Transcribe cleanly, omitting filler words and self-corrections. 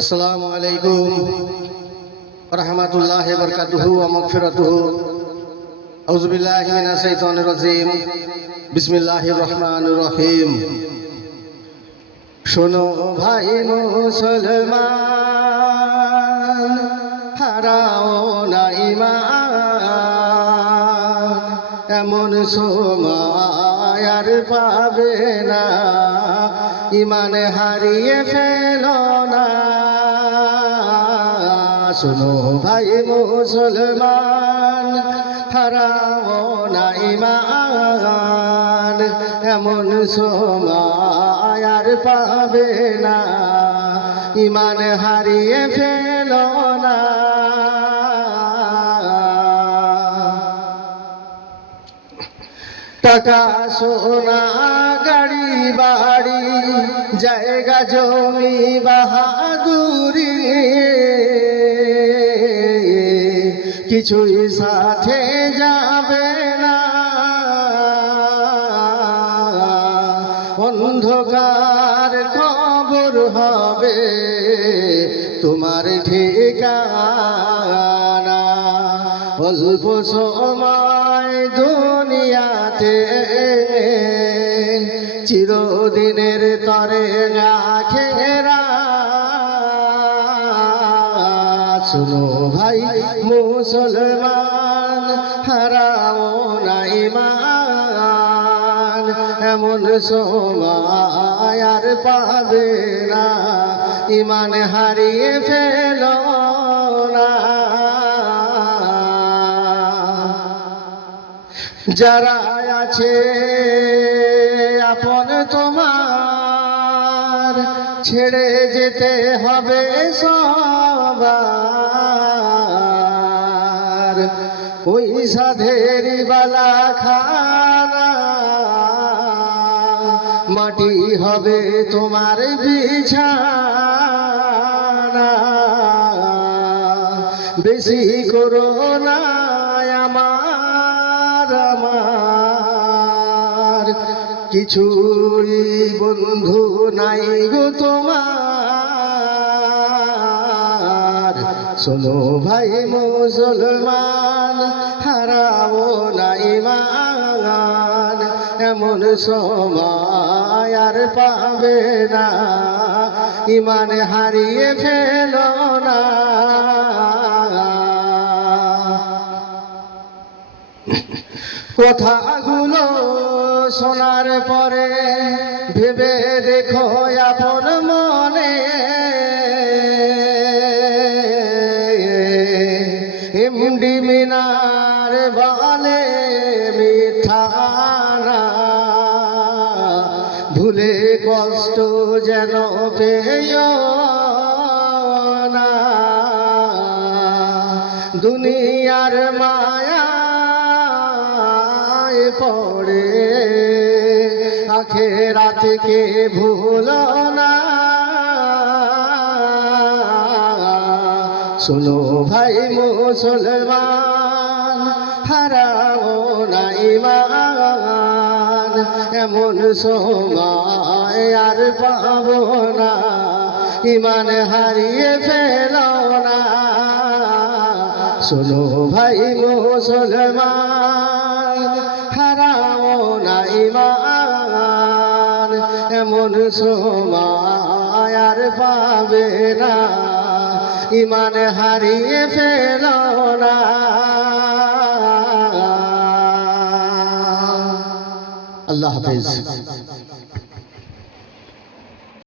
আসসালামু আলাইকুম রাহমাতুল্লাহি ওয়া বারাকাতুহু ওয়া মাগফিরাতুহু। আউযু বিল্লাহি মিনাশ শাইতানির রাজিম। বিসমিল্লাহির রহমানির রহিম। শোনো ভাই মুসলমান, হারাও না ঈমান, এমন সময় আর পাবে না, ঈমান হারিয়ে ফেলো না। শোনো ভাই মুসলমান, হারাও না ঈমান, এমন সময় আর পাবে না, ঈমান হারিয়ে ফেলো না। টাকা সোনা গাড়ি বাড়ি জায়গা জমি বাহাদুরি কিছুই সাথে যাবে না, অন্ধকার কবর হবে তোমার ঠিকানা। অল্প সময় দুনিয়াতে চিরদিনের তরে আখেরা। শুনো ভাই মুসলমান, হারাও না ঈমান, এমন সময় আর পাবে না, ঈমান হারিয়ে ফেলো না। যারা আছে আপন তোমার, ছেড়ে যেতে হবে সবার, ওই সাধের বালা খানা মাটি হবে তোমার বিছানা। বেশি করো না আমার, কিছুই বন্ধু নাই গো তোমার। শোনো ভাই মুসলমান, হারাও না ঈমান, এমন সময় আর পাবে না, ঈমান হারিয়ে ফেলো না। কথাগুলো শোনার পরে ভেবে দেখো আপন মনে, এমডি মিনার বলে মিথ্যা না, ভুলে কষ্ট যেন পেও না। দুনিয়ার মায়া পড়ে আখিরাতকে ভুলো না। শোনো ভাই মুসলমান, হারাও না ঈমান, এমন সময় আর পাবো না, ঈমান হারিয়ে ফেলো না। শোনো ভাই মুসলমান, হারাও না ঈমান, এমন সময় আর পাবে না, ঈমান হারিয়ে ফেলো না। আল্লাহ হাফেজ।